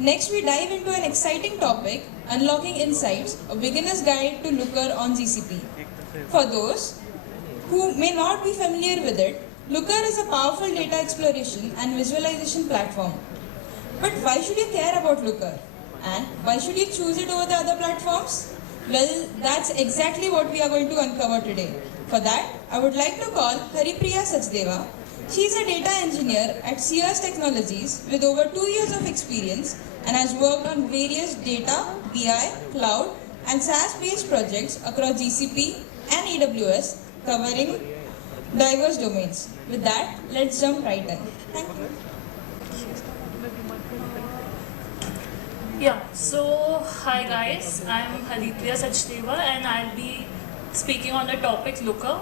Next, we dive into an exciting topic, Unlocking Insights, a beginner's guide to Looker on GCP. For those who may not be familiar with it, Looker is a powerful data exploration and visualization platform. But why should you care about Looker? And why should you choose it over the other platforms? Well, that's exactly what we are going to uncover today. For that, I would like to call Haripriya Sachdeva. She is a data engineer at Sears Technologies with over 2 years of experience and has worked on various data, BI, cloud and SaaS-based projects across GCP and AWS covering diverse domains. With that, let's jump right in. Thank you. Yeah, so hi guys, I'm Haripriya Sachdeva and I'll be speaking on the topic Looker.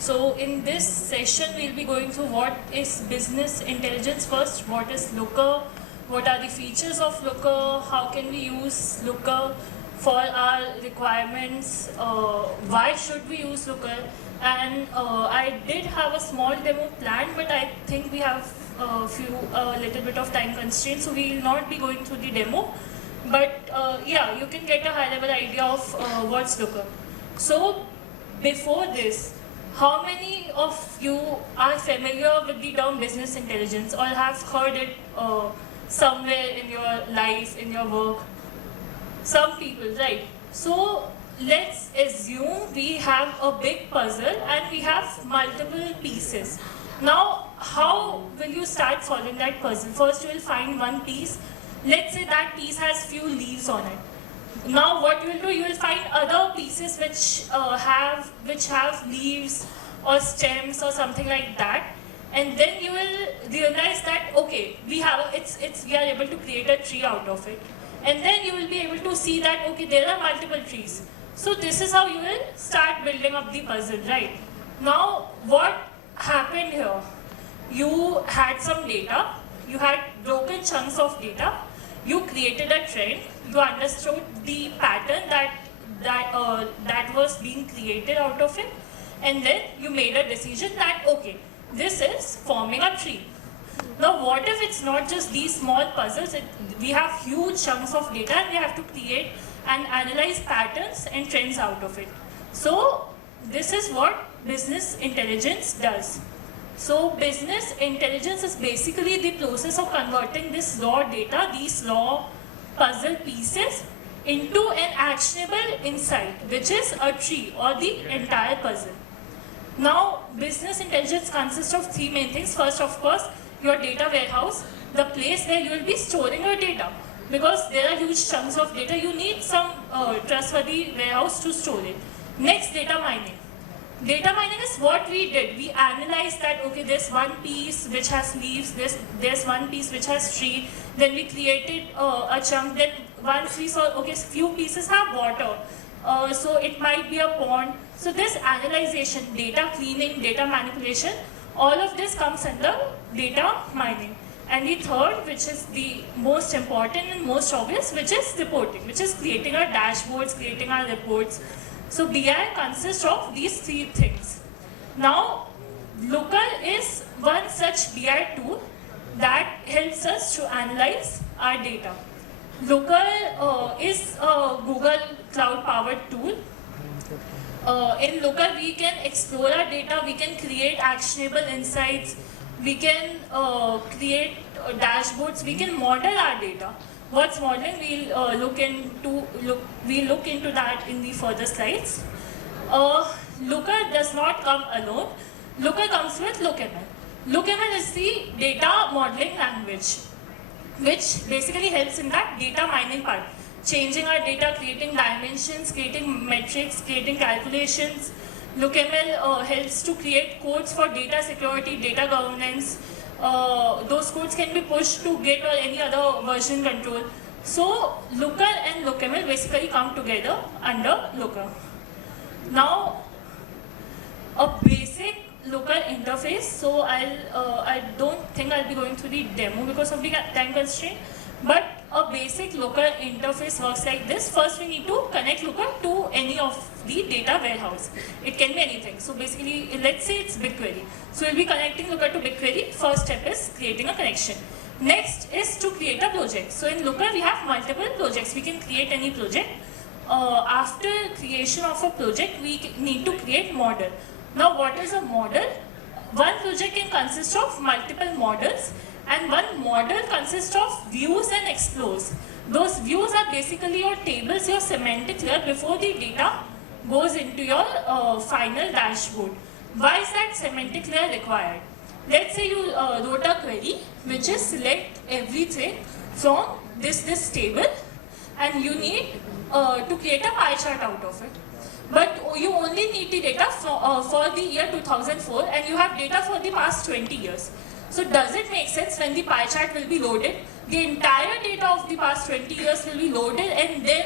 So in this session, we'll be going through what is business intelligence first, what is Looker, what are the features of Looker, how can we use Looker for our requirements, why should we use Looker, and I did have a small demo planned, but I think we have a little bit of time constraints, so we will not be going through the demo. But yeah, you can get a high level idea of what's Looker. So before this, how many of you are familiar with the term business intelligence or have heard it somewhere in your life, in your work? Some people, right? So let's assume we have a big puzzle and we have multiple pieces. Now, how will you start solving that puzzle? First, you will find one piece. Let's say that piece has few leaves on it. Now what you will do, you will find other pieces which have leaves or stems or something like that, and then you will realize that okay, we are able to create a tree out of it, and then you will be able to see that okay, there are multiple trees. So this is how you will start building up the puzzle, right? Now what happened here? You had some data, you had broken chunks of data. You created a trend, you understood the pattern that was being created out of it, and then you made a decision that, okay, this is forming a tree. Now what if it's not just these small puzzles, we have huge chunks of data and we have to create and analyze patterns and trends out of it. So this is what business intelligence does. So business intelligence is basically the process of converting this raw data, these raw puzzle pieces, into an actionable insight, which is a tree or the entire puzzle. Now, business intelligence consists of three main things. First, of course, your data warehouse, the place where you will be storing your data. Because there are huge chunks of data, you need some trustworthy warehouse to store it. Next, data mining. Data mining is what we did. We analyzed that, okay, there's one piece which has leaves, there's one piece which has tree, then we created a chunk, then once we saw, okay, few pieces have water, so it might be a pond. So this analyzation, data cleaning, data manipulation, all of this comes under data mining. And the third, which is the most important and most obvious, which is reporting, which is creating our dashboards, creating our reports. So BI consists of these three things. Now, Looker is one such BI tool that helps us to analyze our data. Looker is a Google Cloud powered tool. In Looker, we can explore our data, we can create actionable insights, we can create dashboards, we can model our data. What's modeling? We'll look into that in the further slides. Looker does not come alone. Looker comes with LookML. LookML is the data modeling language, which basically helps in that data mining part. Changing our data, creating dimensions, creating metrics, creating calculations. LookML helps to create codes for data security, data governance. Those codes can be pushed to Git or any other version control. So Looker and LookML basically come together under Looker. Now, a basic Looker interface. So I don't think I'll be going through the demo because of the time constraint. But a basic Looker interface works like this. First, we need to connect Looker to any of the data warehouse. It can be anything. So basically, let's say it's BigQuery. So we'll be connecting Looker to BigQuery. First step is creating a connection. Next is to create a project. So in Looker we have multiple projects. We can create any project. After creation of a project, we need to create model. Now what is a model? One project can consist of multiple models, and one model consists of views and explores. Those views are basically your tables, your semantic layer before the data goes into your final dashboard. Why is that semantic layer required? Let's say you wrote a query which is select everything from this table, and you need to create a pie chart out of it. But you only need the data for the year 2004, and you have data for the past 20 years. So does it make sense when the pie chart will be loaded, the entire data of the past 20 years will be loaded, and then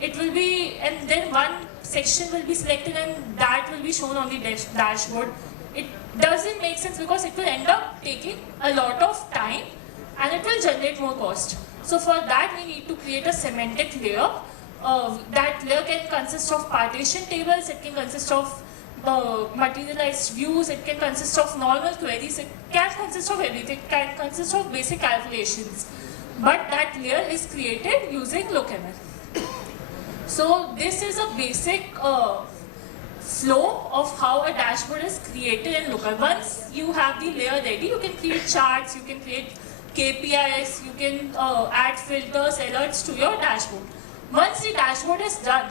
it will be, and then one section will be selected and that will be shown on the dashboard? It doesn't make sense because it will end up taking a lot of time and it will generate more cost. So for that we need to create a semantic layer. That layer can consist of partition tables, it can consist of materialized views, it can consist of normal queries, it can consist of everything, it can consist of basic calculations. But that layer is created using LookML. So this is a basic flow of how a dashboard is created in Looker. Once you have the layer ready, you can create charts, you can create KPIs, you can add filters, alerts to your dashboard. Once the dashboard is done,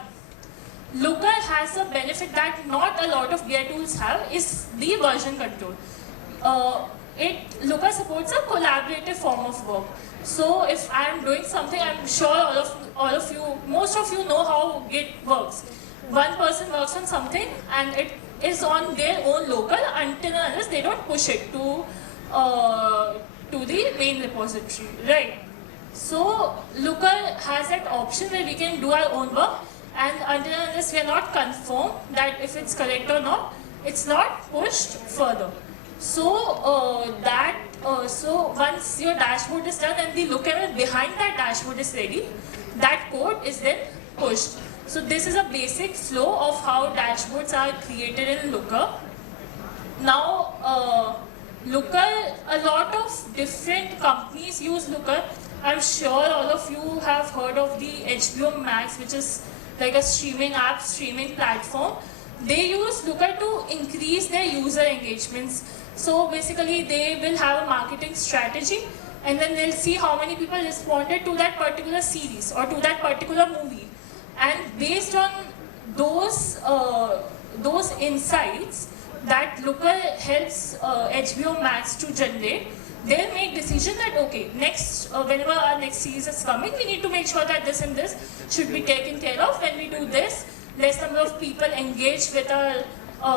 Looker has a benefit that not a lot of BI tools have, is the version control. Looker supports a collaborative form of work. So if I am doing something, I'm sure all of you, most of you know how Git works. One person works on something and it is on their own local until unless they don't push it to the main repository, right? So Looker has that option where we can do our own work, and until unless we are not confirmed that if it's correct or not, it's not pushed further. So so once your dashboard is done and the LookML behind that dashboard is ready, that code is then pushed. So this is a basic flow of how dashboards are created in Looker. Now Looker, a lot of different companies use Looker. I'm sure all of you have heard of the HBO Max, which is like a streaming app, streaming platform. They use Looker to increase their user engagements. So basically they will have a marketing strategy, and then they'll see how many people responded to that particular series or to that particular movie. And based on those insights that Looker helps HBO Max to generate, they'll make decision that okay, next whenever our next series is coming, we need to make sure that this and this should be taken care of. When we do this, less number of people engage with our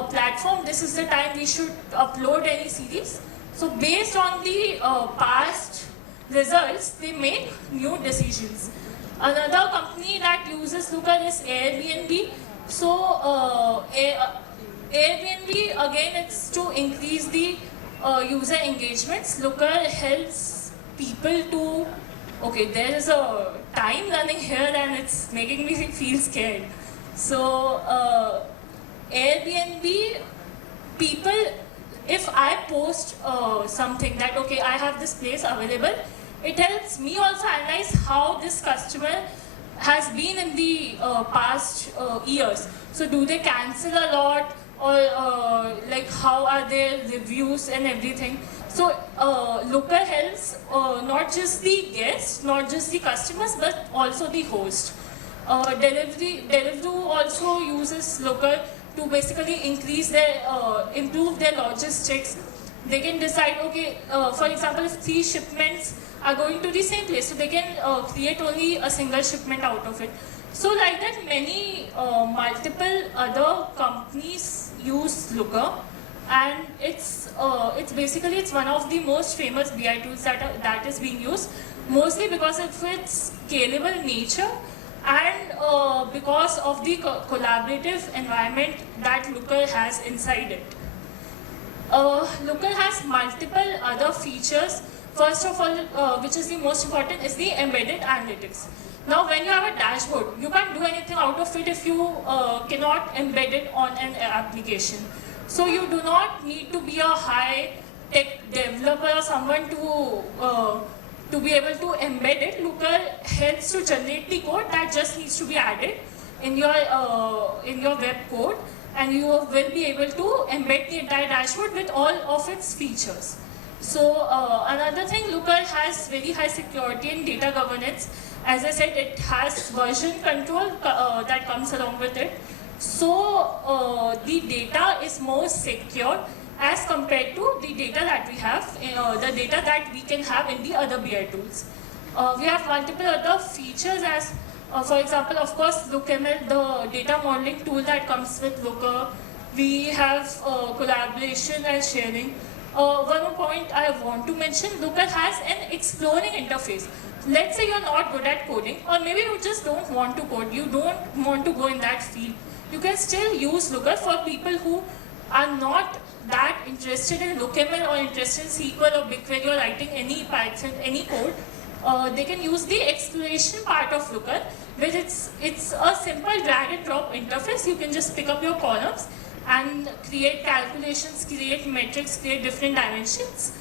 platform, this is the time we should upload any series. So based on the past results, they make new decisions. Another company that uses Looker is Airbnb. So Airbnb, again, it's to increase the user engagements. Looker helps people to, okay, there is a time running here and it's making me feel scared. So Airbnb, people, if I post something that, okay, I have this place available, it helps me also analyze how this customer has been in the past years. So do they cancel a lot, or like how are their reviews and everything. So Looker helps not just the guests, not just the customers, but also the host. Deliveroo also uses Looker to basically increase their, improve their logistics. They can decide, okay, for example, if 3 shipments are going to the same place, so they can create only a single shipment out of it. So like that, many multiple other companies use Looker, and it's basically it's one of the most famous BI tools that is being used, mostly because of its scalable nature and because of the collaborative environment that Looker has inside it. Looker has multiple other features. First of all, which is the most important, is the embedded analytics. Now, when you have a dashboard, you can't do anything out of it if you cannot embed it on an application. So you do not need to be a high-tech developer or someone to to be able to embed it, Looker helps to generate the code that just needs to be added in your web code, and you will be able to embed the entire dashboard with all of its features. So another thing, Looker has very high security and data governance. As I said, it has version control that comes along with it. So the data is more secure as compared to the data that we have, the data that we can have in the other BI tools. We have multiple other features as, for example, of course, LookML, the data modeling tool that comes with Looker. We have collaboration and sharing. One more point I want to mention, Looker has an exploring interface. Let's say you're not good at coding, or maybe you just don't want to code, you don't want to go in that field. You can still use Looker for people who are not that interested in LookML or interested in SQL or BigQuery or writing any Python, any code. They can use the exploration part of Looker, where it's a simple drag and drop interface. You can just pick up your columns and create calculations, create metrics, create different dimensions,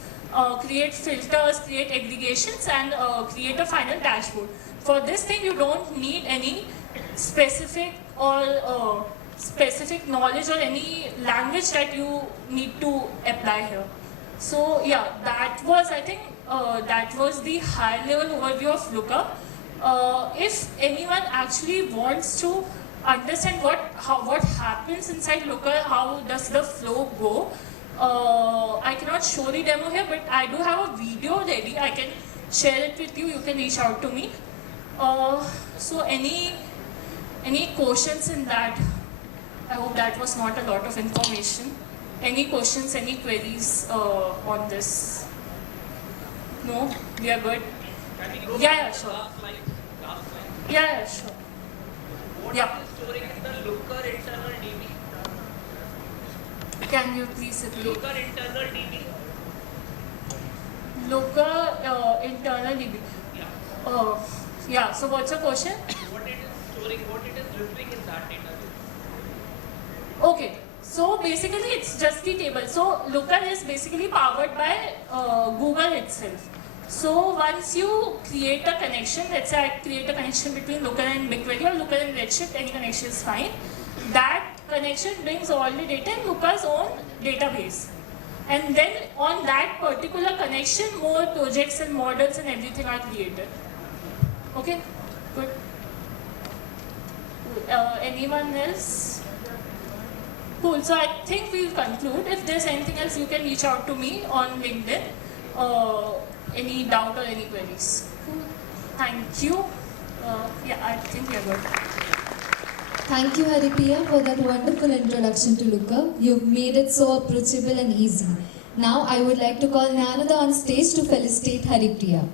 create filters, create aggregations, and create a final dashboard. For this thing, you don't need any specific or specific knowledge or any language that you need to apply here. So yeah, that was, I think, that was the high level overview of Looker. If anyone actually wants to understand what happens inside Looker, how does the flow go, I cannot show the demo here, but I do have a video ready. I can share it with you. You can reach out to me. So any questions in that? I hope that was not a lot of information. Any questions, any queries on this? No? We are good? Yeah, sure. Last slide. Yeah, sure. What Yeah. is storing in the Looker internal DB? Can you please repeat? Looker internal DB? Looker internal DB. Yeah. Yeah, so what's your question? What it is storing, what it is retrieving in that database? Okay, so basically it's just the table. So Looker is basically powered by Google itself. So once you create a connection, let's say I create a connection between Looker and BigQuery or Looker and Redshift, any connection is fine. That connection brings all the data in Looker's own database. And then on that particular connection, more projects and models and everything are created. Okay, good. Anyone else? Cool, so I think we'll conclude. If there's anything else, you can reach out to me on LinkedIn. Any doubt or any queries. Cool. Thank you. Yeah, I think we're good. Thank you, Haripriya, for that wonderful introduction to Looker. You've made it so approachable and easy. Now I would like to call Nyanada on stage to felicitate Haripriya.